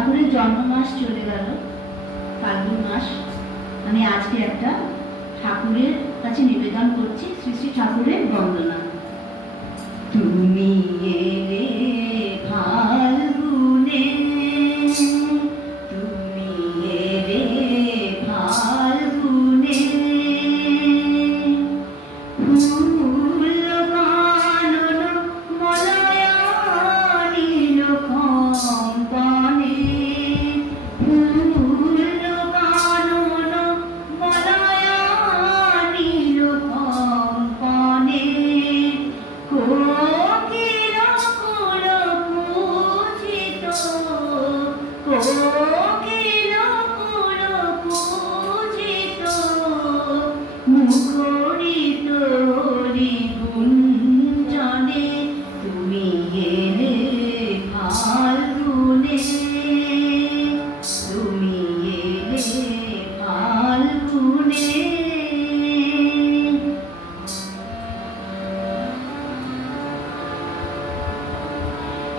ঠাকুরের জন্ম মাস চলে গেল, ফাল্গুন মাস। আমি আজকে একটা ঠাকুরের কাছে নিবেদন করছি শ্রী শ্রী ঠাকুরের বন্দনা। তুমি এলে ফাল্গুনে, তুমি এলে ফাল্গুনে, ফুল কানন মলয়ানিল কম্পনে, ফুল কানন মলয়ানিল কম্পনে, কোকিল কুল পূজিত, কোকিল কুল পূজিত, মুখরিত হরিগুঞ্জনে, তুমি এলে ফাল্গুনে, তুমি এলে ফাল্গুনে।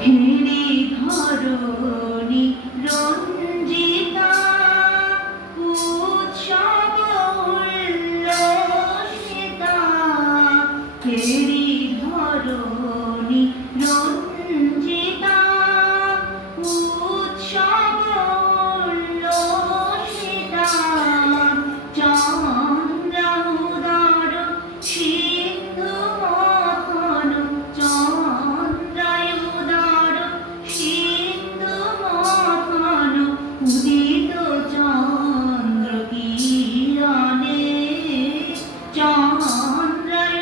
হিড়ি ধরণী রঞ্জিতা, উৎসব উল্লসিতা, হিড়ি ধরণী রঞ্জিতা, উৎসব উল্লসিতা, চন্দ্রাউদার সিন্ধু মথন, চন্দ্রাউদার সিন্ধু মথন, উদিত চন্দ্র কিরণে, চন্দ্রাউদার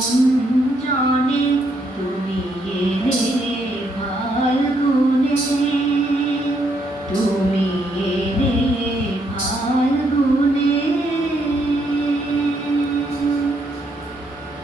গুঞ্জনে তুমি এলে ফাল্গুনে, তুমি